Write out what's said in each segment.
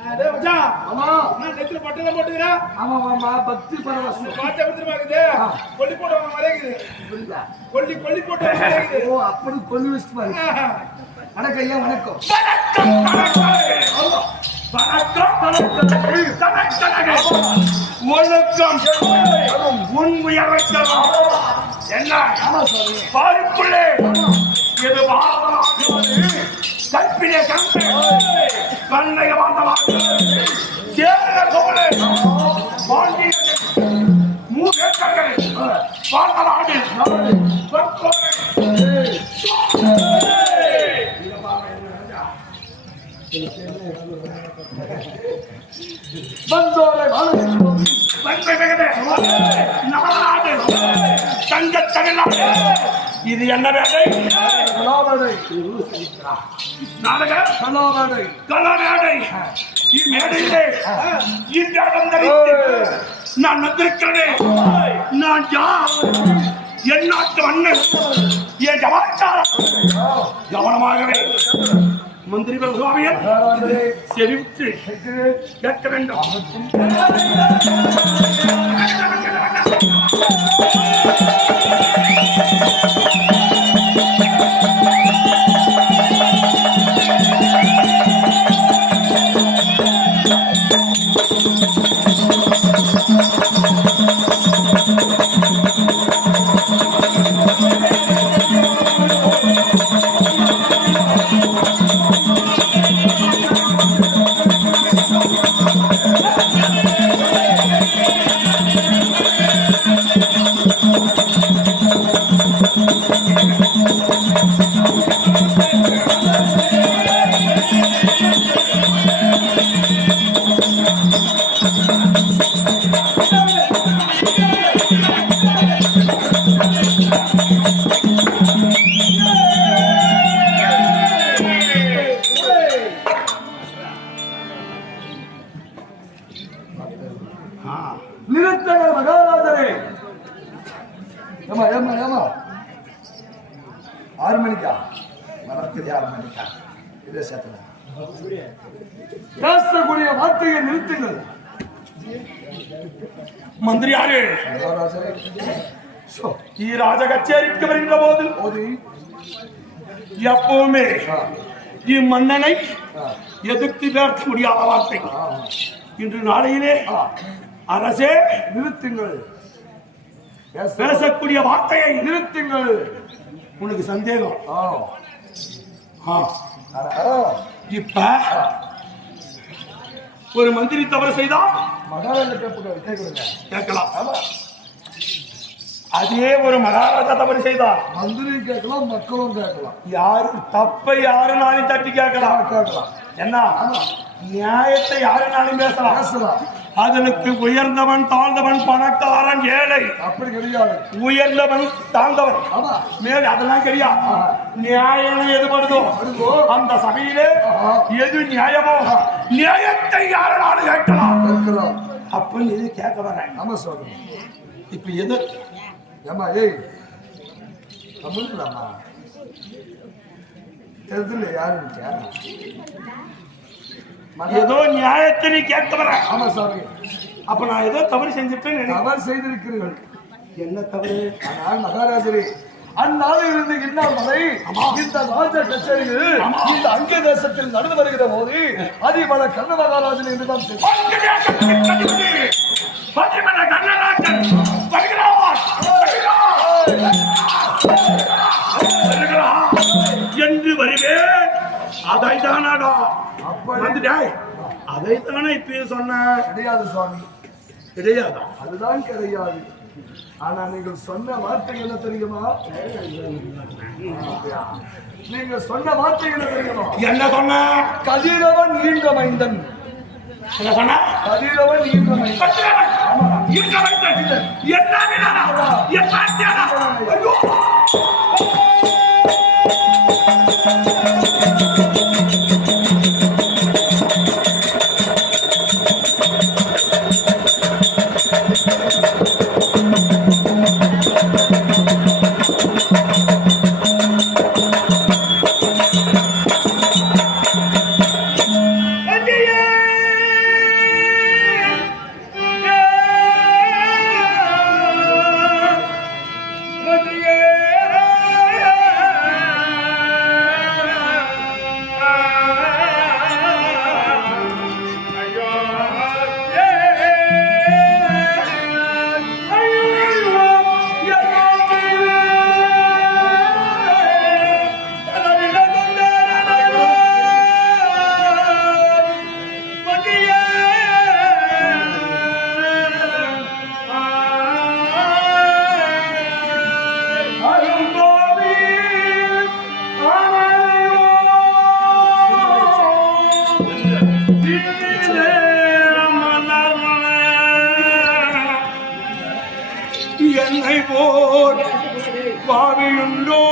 டேய் மச்சான் ஆமா நான் நெத்தில பட்டல போட்டுக்கறா ஆமா ஆமா பக்தி பரவசம் பாத்த வித்துமா இருக்குது கொல்லி போடுவாங்க மறைக்குது புரியுதா கொல்லி போடுவாங்க மறைக்குது ஓ அப்படி கொல்லி வச்சிட்டு பாரு வணக்கம் ஐயா வணக்கம் உன் உயர்த்தம் என்ன பாருக்குள்ளே இது கற்பிலே கண்ணைய வாழ்ந்தவாங்க மூக்கங்கள் வாழ்ந்தவாடு வந்தோரை நாடு தங்க தமிழ்நாடு இது என்ன வேலை நாடக கலாவேடை இம்மேடையிலே இந்த இடம் தரித்து நான் வந்திருக்கிறேன் நான் யார் என் நாட்டு மன்னன் என் ஜவாச்சாரம் கவனமாகவே மந்திரிகள் சுவாமியர் செவித்து கேட்க வேண்டும் நிறுத்தங்கள் மகாராஜரே ஏமா ஏமா ஏமா 6 மணிக்கா மறக்குது 6 மணிக்கா இதே சேர்த்துல பேசக்கூடிய வார்த்தையை நிறுத்துங்கள் மந்திரியாரே மகாராஜரே ಈ ರಾಜ ಕಚೇರಿಗೆ வருகிற போது எப்பவுமே ಈ மன்னனை எதிர்த்து பேச முடியாத வார்த்தை இன்று நாளையிலே அரசே நிறுத்துங்கள் பேசக்கூடிய வார்த்தையை நிறுத்துங்கள் உனக்கு சந்தேகம் இப்ப ஒரு மந்திரி தவறு செய்தா மகாராஜா கேட்கலாம் அதே ஒரு மகாராஜா தவறு செய்தா மந்திரி கேட்கலாம் மக்களும் கேட்கலாம் யாரு தப்பை யாருனாலும் தட்டி கேட்கலாம் என்ன நியாயத்தை யாருனாலும் பேசலாம் அதனுக்கு உயர்ந்தவன் தாழ்ந்தவன் பணக்காரன் ஏழை அப்படி கிடையாது உயர்ந்தவன் தாழ்ந்தவன் மேல் அதெல்லாம் தெரியாது நியாயம் எதுபடுதோ அந்த சபையிலே எது நியாயமோ நியாயத்தை யாருனாலும் கேட்கலாம் அப்ப நீ கேட்க வர ஆமா சொல்றேன் இப்ப எது ஏமா ஏய் தமிழ்லாமா தெரியல யாருன்னு ஏதோ நியாயத்தை நீ கேட்க வர ஆமா சாமி அப்ப நான் ஏதோ தவறு செஞ்சுட்டேன் தவறு செய்திருக்கிறீர்கள் என்ன தவறு ஆனால் மகாராஜரே அந்நாளில் இருந்து இந்நாள் வரை இந்த ராஜ கச்சேரிகள் இந்த அங்கே தேசத்தில் நடந்து வருகிற போது அதிபல கண்ண மகாராஜன் என்றுதான் என்று வருவேன் அதைதானடா அதைத்தானே இப்ப சொன்ன கிடையாது சுவாமி கிடையாதா அதுதான் கிடையாது ஆனா நீங்கள் சொன்ன வார்த்தை என்ன தெரியுமா நீங்க சொன்ன வார்த்தை என்ன தெரியுமா என்ன சொன்ன கதிரவன் ஈன்ற மைந்தன் என்ன சொன்ன கதிரவன் ஈன்ற மைந்தன் என்னை போல் பாவியுண்டோ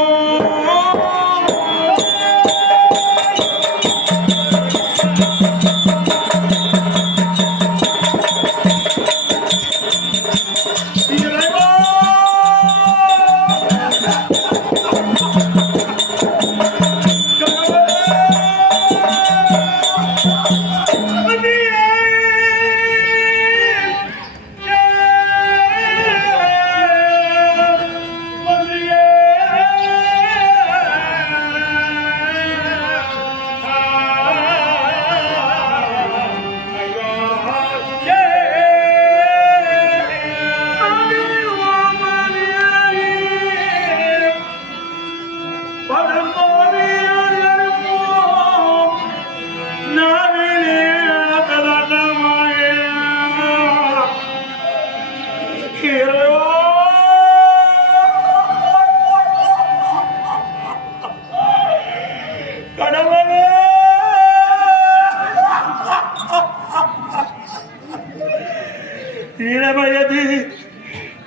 இளவயது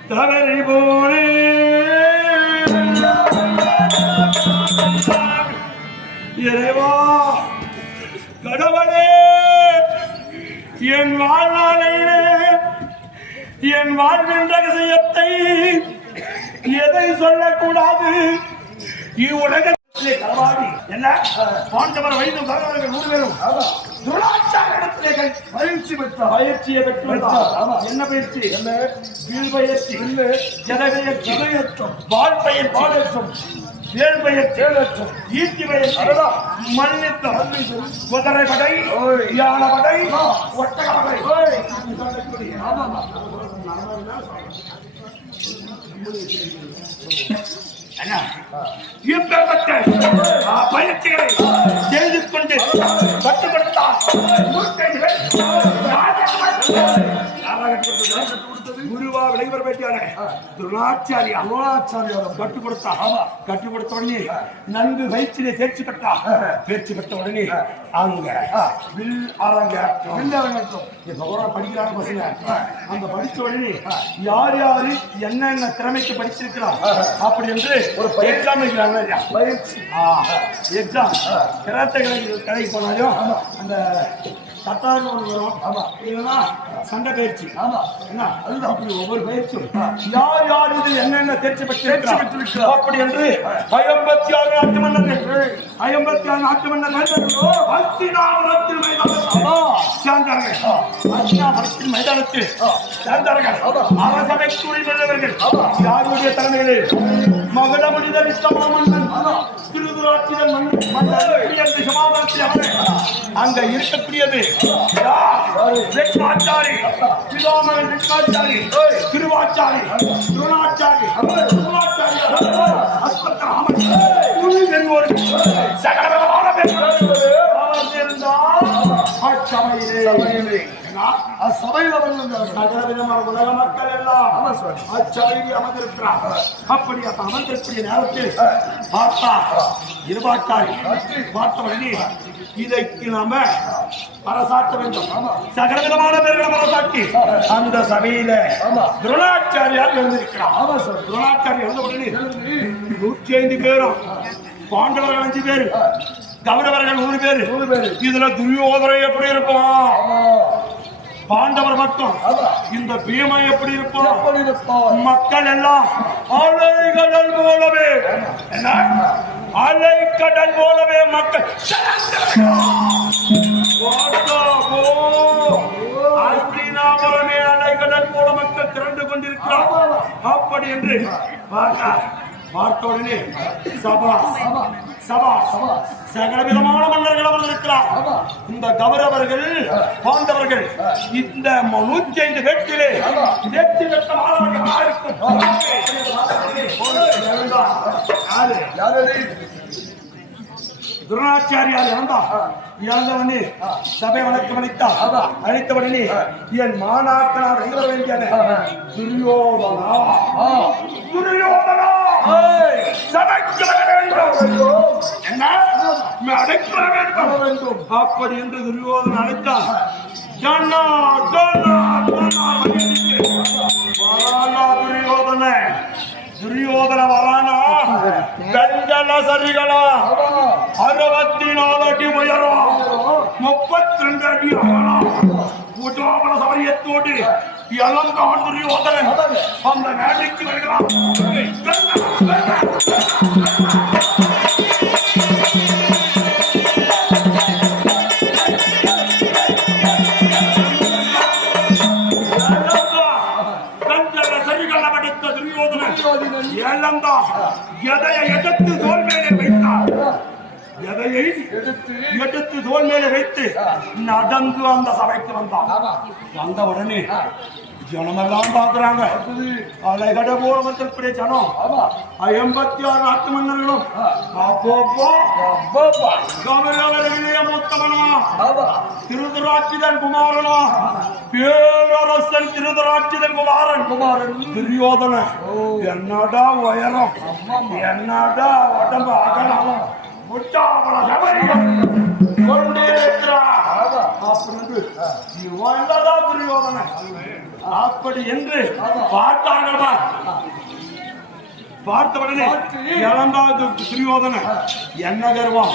தவறி போனே இறைவா கடவுளே என் வாழ்நாளிலே என் வாழ்வின் ரகசியத்தை எதை சொல்லக்கூடாது இவ்வுலகத்திலே களவாடி என்ன பாண்டவர் வைத்தும் கணவர்கள் 100 பேரும் துராச்சாரத்திலே பயிற்சி பெற்றார். பயிற்சியை பெற்றார். என்ன பயிற்சி? என்ன? வில் பயிற்சி, ஜடபயிற்சி, வால் பயிற்சி, வேல் பயிற்சி, ஈட்டி பயிற்சி, மல்யுத்தம், குதிரை படை, யானை படை, ஒட்டக படை. இப்பேற்பட்ட பயிற்சிகளை செய்து கொண்டு கட்டுப்படுத்தார் குருவா விளைவர் பேட்டியான துரோணாச்சாரியார் கட்டுக் கொடுத்த உடனே நன்கு பயிற்சியை தேர்ச்சி பெற்றா. தேர்ச்சி பெற்ற உடனே அங்க வில் அரங்கேற்றம் படிக்கிறாங்க பசங்க. அந்த படிச்ச உடனே யார் யாரு என்னென்ன திறமைக்கு படிச்சிருக்கிறார் அப்படி என்று ஒரு எக்ஸாம் வைக்கிறாங்க. பயிற்சி எக்ஸாம் கராத்தே கடைக்கு போனாலும் அந்த சட்டான்னு ஒன்று வரும். ஆமா. இல்லைன்னா சண்டை பயிற்சி. ஆமா. என்ன அதுதான் அப்படி ஒவ்வொரு பயிற்சியும் யார் யார் இது என்னென்ன தேர்ச்சி பெற்று அப்படி என்று 56 நாட்டு மன்னர்கள் 56 நாட்டு மன்னர்கள் ஹஸ்தினாபுரத்தில் சேர்ந்தார்கள். ஹஸ்தினாபுரத்தில் மைதானத்தில் சேர்ந்தார்கள். அரசவை கூறியுள்ளவர்கள் யாருடைய தலைமைகளில் மகட மனித வித்தமா மன்னன் திருதுராட்சிதன் மன்னன் சமாதானத்தில் அங்க இருக்கக்கூடியது வெட்காச்சாரி, பிதாமகன் வெட்காச்சாரி, திருவாச்சாரி, துரோணாச்சாரி, அஸ்வத்தாமன் சகலமான உலக மக்கள் எல்லாம் அச்சாரியை அமர்ந்திருக்கிறார். அப்படி அமர்ந்திருக்கிற நேரத்தில் பார்த்தா இருபாட்டாரி பார்த்த உடனே இதைக்கு நாம பரசாட்ட வேண்டும். சகல விதமான பேர்களை பரசாட்டி அந்த சபையில துரோணாச்சாரியார் எழுந்திருக்கிறார். துரோணாச்சாரி எழுந்த உடனே 105 பேரும், பாண்டவர்கள் 5 பேரு, கௌரவர்கள் 100 பேரு. இதுல துரியோதனை எப்படி இருப்பான்? பாண்டவர் மட்டும். இந்த பீமை எப்படி இருப்பான்? மக்கள் எல்லாம் அலைகடல் போலவே, என்ன அலைக்கடல் போலவே மக்கள் அஸ்தினாபுரமே அலைக்கடல் போல மக்கள் திரண்டு கொண்டிருக்கிறார். அப்படி என்று பார்த்த உடனே சபா சகல விதமான மன்னர்கள் அமர்ந்திருக்கிறார். இந்த கௌரவர்கள் பாண்டவர்கள் இந்த 105 பேட்டிலே தேர்ச்சி பெற்ற மாணவர்களாக இருக்கும். துரோணாச்சாரியார் இறந்தவனே சபை வணக்கம் அழைத்தவனே என் மாணாக்கனார் எங்க வர வேண்டியன துரியோதனா சபைக்கு வர வேண்டும் என்ன அழைத்து வர வேண்டும் அப்படி என்று துரியோதன அழைத்தார் துரியோதன வரானா கண்டல சரிகளா 64 அடி உயரம் 32 அடி அகலம் பூஜோபல சபரியத்தோடு இளங்கான் துரியோதனன் அந்த மேடைக்கு வருகிறான். எதையை எடுத்து தோல் மேலே வைத்தார். எதையை எடுத்து தோல் மேலே வைத்து நடந்து அந்த சபைக்கு வந்த உடனே ஜனமெல்லாம் பாக்குறாங்க. அலைகட போல வந்திருக்கிற ஜனம் 86 நாட்டு மன்னர்களும் மூத்தவனா திருதராட்சிதன் குமாரனா பேரரசன் திருதராட்சிதன் குமாரன் துரியோதன என்னடா உயரம் என்னடா உடம்பு அகலம் முட்டாவள சபரியம் துரியோதன அப்படி என்று பார்த்தார்கள். பார்த்தவுடனே 2வது துரியோதன என்ன கர்வம்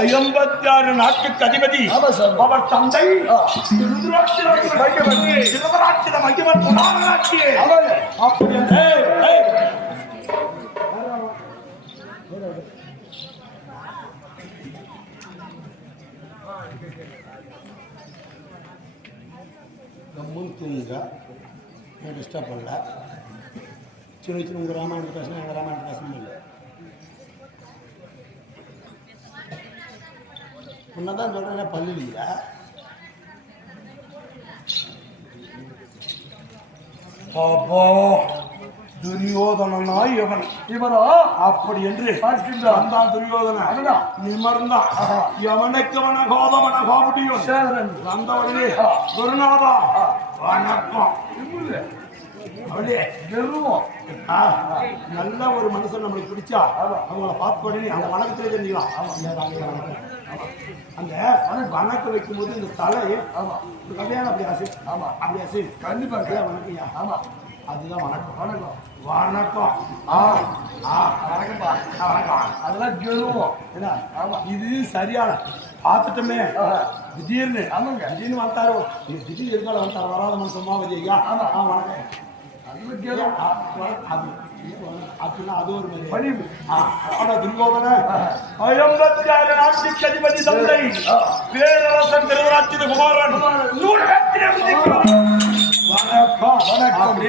56 நாட்டுக்கு அதிபதி அவர் தந்தை அப்படி தூங்க டிஸ்டர்ப் பண்ணல. சின்ன சின்ன உங்கள் ராமாயண பேசணும் எங்கள் ராமாயண பேசணும் இல்லை. முன்னதான் சொல்கிறேன் பல்லு இல்லையா அப்போ துரியோதனா இவனா அப்படி என்று வந்தான். துரியோதன நிமர்ந்தான். எவனுக்கு வனகோதவன கோபடியும் வந்தவனே குருநாதா வணக்கம். நல்ல ஒரு மனுஷன் நம்மளுக்கு பிடிச்சா அவங்கள பார்த்த உடனே அந்த வணக்கத்திலே தெரிஞ்சுக்கலாம். அந்த வணக்கம் வைக்கும் போது இந்த தலை கல்யாணம் அப்படி ஆசை அப்படி ஆசை கண்டிப்பா வணக்கம்யா. ஆமா அதுதான் வணக்கம். வணக்கம் அதெல்லாம் கேளுவோம். இது சரியான பார்த்துட்டோமே. திடீர்னு திடீர்னு வந்தாரோ திடீர்னு எதுக்கால வந்தார் வராத மனுஷன் மாவதி ஐயா வணக்கம் அப்படின்னா அது ஒரு மாதிரி துரியோதன 56 நாட்டுக்கு அதிபதி தந்தை பேரரசன் திருதராட்சித குமாரன் வணக்கம்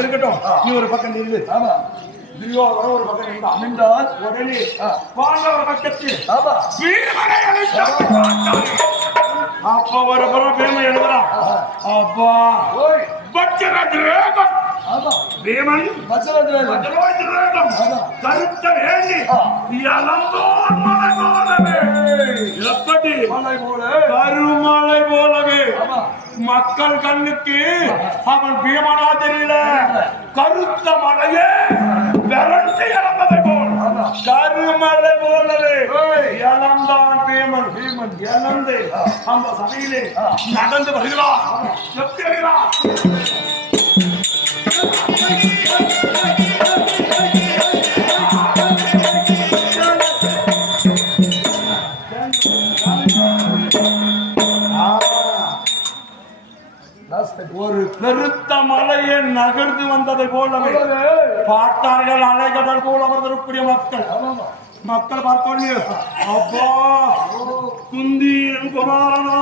இருக்கட்டும். நீ ஒரு பக்கம் நில்லு. துரியோதன ஒரு பக்கம் நின்றால் உடனே பாண்டவர் பக்கத்தில் அப்ப ஒரு புறம் பேமை எழுதுறான். அப்பா பீமன் கருத்த வேண்டி எப்படி கருமலை போலவே மக்கள் கண்ணுக்கு அவன் பீமனா தெரியல. கருத்த மலையே விரண்டு இறந்ததை போல் கருமலை போலவே இழந்தான் பீமன். இழந்து அந்த சபையிலே நடந்து வருகிறான். எப்படி வருகிறான்? ஒரு பெருத்த மலையை நகர்ந்து வந்ததை போலவே பார்த்தார்கள். அலைகடல் போல அமர்ந்திருக்கூடிய மக்கள் பார்த்தோன்னே அப்பா குந்தியின் குமாரனா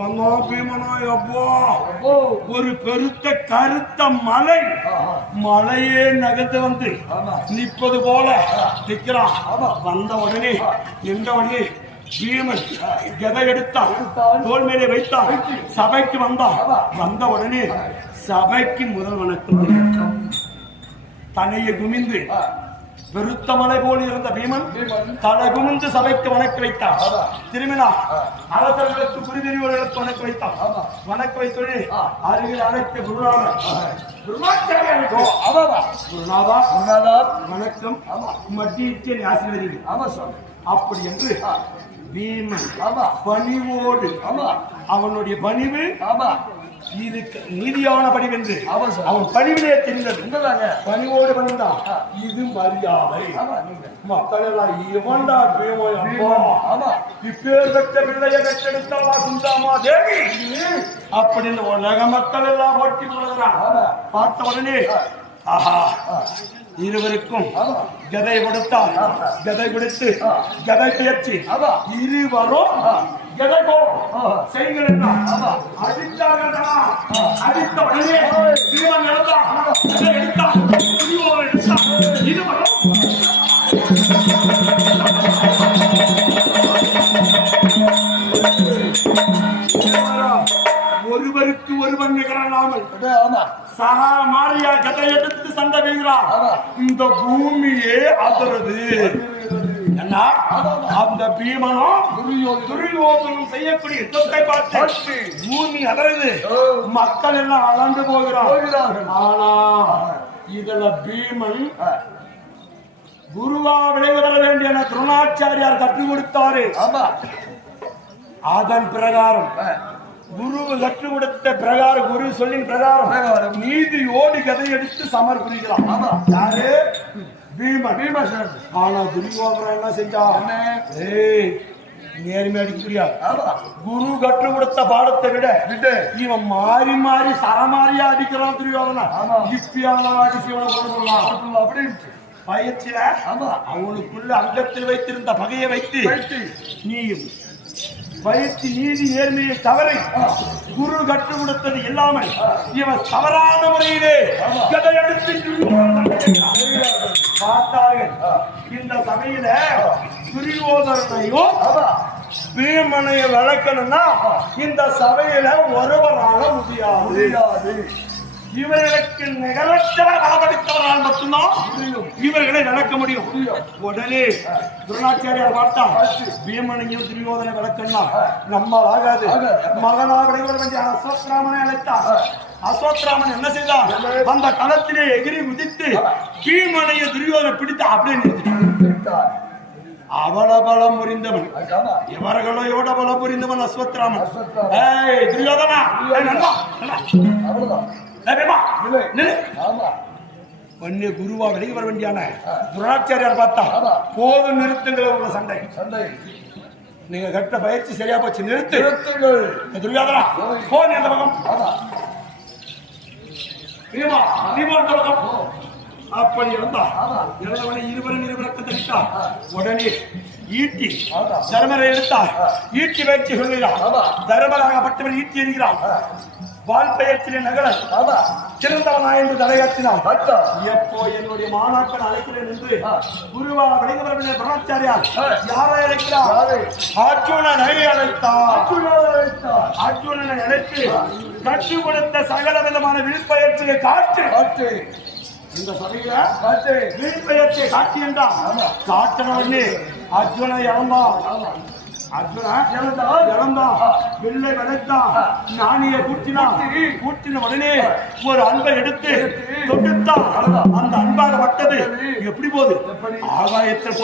வந்தா பீமனா அப்பா ஒரு பெருத்த கருத்த மலையே நகர்ந்து வந்து நிற்பது போல நிற்கிறான். வந்த உடனே நின்ற உடனே பீமன் எதை எடுத்தான் தோல் மேலே வைத்தான். சபைக்கு வந்தான். வந்த உடனே சபைக்கு முதல் வணக்கம் தலையை குமிந்து வெறுத்த மலை போல் இருந்த பீமன் தலை குமிந்து சபைக்கு வணக்க வைத்தான். திரும்பினா அரசர்களுக்கு குருவிரிவர்களுக்கு வணக்க வைத்தான். வணக்க வைத்தோடு அருகில் அழைத்த குருநாதா வணக்கம் மத்திய ஆசிரியர். அப்படி என்று பீமன் பணிவோடு அவனுடைய பணிவு இது நீதியான பணிவு என்று அவன் பணிவிலே தெரிந்தது. பணிவோடு பணிந்தான். இது மரியாதை. மக்கள் எல்லாம் இவன்டா இப்பேற்பட்ட பிள்ளைய பெற்றெடுத்தாவா குந்தாமா தேவி அப்படின்னு உலக மக்கள் எல்லாம் ஓட்டி கொள்கிறான். பார்த்த உடனே ஆஹா இருவருக்கும் கதை கொடுத்தார். கதை கொடுத்து கதை பயிற்சி இருவரும் அடித்த உடனே ஒருவருக்கு ஒருவன் நிகழாமல் சரா மாரியா கதை எடுத்து சண்டை வைக்கிறார். இந்த பூமியே அதரது. என்ன அந்த பீமனும் துரியோதனும் செய்யக்கூடிய யுத்தத்தை பார்த்து பூமி அதரது. மக்கள் எல்லாம் அளந்து போகிறார்கள். ஆனா இதுல பீமன் குருவா விளைவு வர வேண்டிய துரோணாச்சாரியார் கற்றுக் கொடுத்தாரு. அதன் பிரகாரம் குரு கற்றுக் கொடுத்த பிரகாரம் குரு சொல்லின் பிரகாரம் நீதியோடு கதை எடுத்து சமர்ப்பிக்கலாம். யாரு? பீமன். ஆனா துரியோதனன் என்ன செஞ்சான்? நேர்மை அடிக்க முடியாது. குரு கற்றுக் கொடுத்த பாடத்தை விட இவன் மாறி மாறி சரமாரியா அடிக்கிறான் துரியோதனன். இப்படியான அப்படின்னு பயிற்சியில அவனுக்குள்ள அங்கத்தில் வைத்திருந்த பகையை வைத்து நீ பயிற்சி நீதி நேர்மையை தவறை குரு கற்றுக் கொடுத்தது இல்லாமல் இவன் தவறான முறையிலே கதையெடுத்து பார்த்தார்கள். இந்த சபையில துரியோதனையும் பீமனைய வளர்க்கணும்னா இந்த சபையில ஒருவரால முடியாது. இவர்களுக்கு நிகழத்தவர் அளவடித்தவரால் மட்டும்தான் இவர்களை நடக்க முடியும். உடனே துரோணாச்சாரியார் பார்த்தா பீமனையும் துரியோதனை வளர்க்கலாம் நம்மால் ஆகாது. மகனாக விளைவர் வேண்டிய அஸ்வத்ராமனை அழைத்தார். அஸ்வத்ராமன் என்ன செய்தார்? அந்த களத்திலே எகிரி குதித்து பீமனைய துரியோதனை பிடித்து அப்படியே நிறுத்தினார். அவள பலம் புரிந்தவன் இவர்களோ எவட பலம் புரிந்தவன் அஸ்வத்ராமன். துரியோதனா குருவா வெளியே வர வேண்டியான துரோணாச்சாரியார் பார்த்தா போதும் நிறுத்துங்கள் உள்ள சண்டை. நீங்க கட்ட பயிற்சி சரியா போச்சு, நிறுத்துங்கள். துரியோதனா போ நீ அந்த பக்கம், அந்த பக்கம். அப்படி இருந்தா இருவரும் இருவரத்தை தடுத்தா. உடனே ஈட்டி தர்மரை எடுத்தார். ஈட்டி பயிற்சி சொல்கிறார். தர்மராகப்பட்டவர் ஈட்டி எறிகிறார். வாழ்பெயர்ச்சிலே நகரன் சிறந்தவனா என்று தலையாற்றினான். எப்போ என்னுடைய மாணாக்கன் அழைக்கிறேன் என்று குருவா விளைந்தவர்கள் துரோணாச்சாரியார் யாரை அழைக்கிறார்? அர்ஜுனனை அழைத்தார். அர்ஜுனனை அழைத்து கற்றுக் கொடுத்த சகல விதமான வில்பெயர்ச்சியை காட்டு. இந்த சபையில வில்பெயர்ச்சியை காட்டி என்றான். காட்டினவனே அர்ஜுனை இறந்தான். வெள்ளை விளைத்தான். ஞானியை கூட்டின உடனே ஒரு அன்பை எடுத்து தொடுத்தான். அந்த அன்பாக பட்டது எப்படி போகுது? ஆகாயத்தில்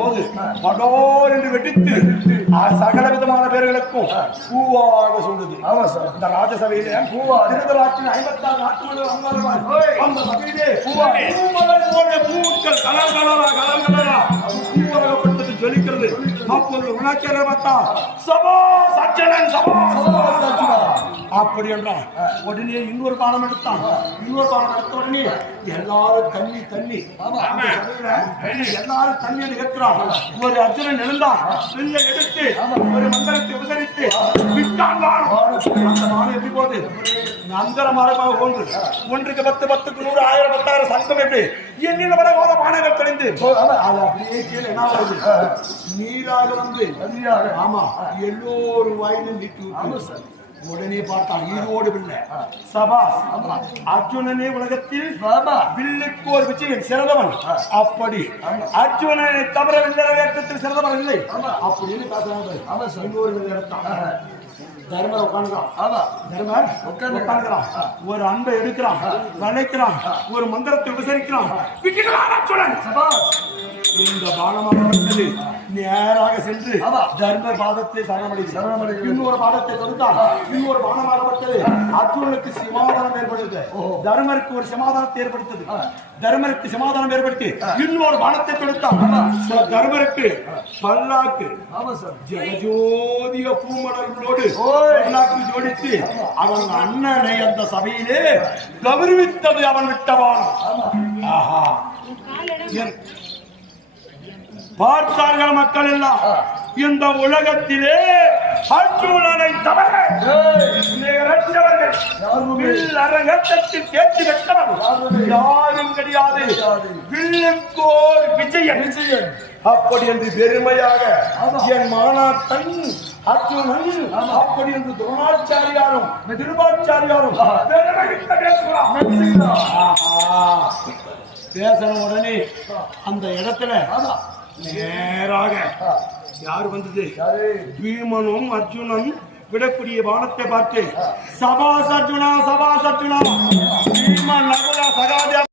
போது படோர் என்று வெடித்து சகல விதமான பேர்களுக்கும் பூவாக சொல்லுது. இந்த ராஜசபையில திருதராட்சியின் 56 நாட்டு அந்த சபையிலே பூக்கள் கலர் கலரா பூவாகப்பட்டது ஜொலிக்கிறது. அப்படி என்றான். உடனே இன்னொரு பானம் எடுத்தான். எடுத்த உடனே எல்லாரும் தண்ணி எல்லாரும் தண்ணி எடுக்கிறான். ஒரு அர்ஜுனன் எழுந்தான். வெளியே எடுத்து ஒரு மந்திரத்தை உதறித்து எப்படி போகுது? அந்தர மரமாக போன்று 1க்கு 10, 10க்கு 100, 1000, 10,000 சங்கம் எப்படி என்னில விட ஓத பானைகள் கழிந்து அது அப்படியே கீழே என்ன ஆகுது? நீராக வந்து ஆமா எல்லோரும் வாயிலும் நீட்டு உடனே பார்த்தான் ஈரோடு வில்ல சபாஸ் அர்ஜுனனே உலகத்தில் வில்லுக்கு ஒரு விஜயன் சிறந்தவன் அப்படி அர்ஜுனனை தவிர வில்லேற்றத்தில் சிறந்தவன் இல்லை அப்படின்னு பேசுறாங்க இன்னொரு வில்ல எடுத்தான் தர்மர் உட்கார்ந்துக்கிறான் ஒரு அன்பை எடுக்கிறான் வளைக்கிறான் ஒரு மந்திரத்தை உபசரிக்கிறான் இந்த பானமானது நேராக சென்று தர்மர் பாதத்தை சரணமடை இன்னொரு பாதத்தை கொடுத்தால் இன்னொரு பானமானப்பட்டது அர்ஜுனனுக்கு சமாதானம் ஏற்படுது தர்மருக்கு ஒரு சமாதானத்தை ஏற்படுத்தது தர்மருக்கு சமாதானம் ஏற்படுத்தி இன்னொரு பானத்தை கொடுத்தான் தர்மருக்கு பல்லாக்கு ஜெகஜோதிய பூமலர்களோடு பல்லாக்கு ஜோடித்து அவன் அண்ணனை அந்த சபையிலே கௌரவித்தது அவன் விட்டவான் ஆஹா பார்த்தார்கள் மக்கள் எல்லாம் இந்த உலகத்திலே அர்ஜுனனை தவிர அரங்கத்தில் தேர்ச்சி பெற்றவர் யாரும் கிடையாது வில்லுக்கோர் விஜயன் அப்படி என்று பெருமையாக என் மாணாக்கன் அர்ஜுனன் அப்படி என்று துரோணாச்சாரியாரும் திருபாச்சாரியாரும் பேசன உடனே அந்த இடத்துல நேராக யார் வந்தது பீமனும் அர்ஜுனன் விடக்கூடிய பானத்தை பார்த்து சபாஸ் அர்ஜுனா பீமன் நகுல சகாதேவ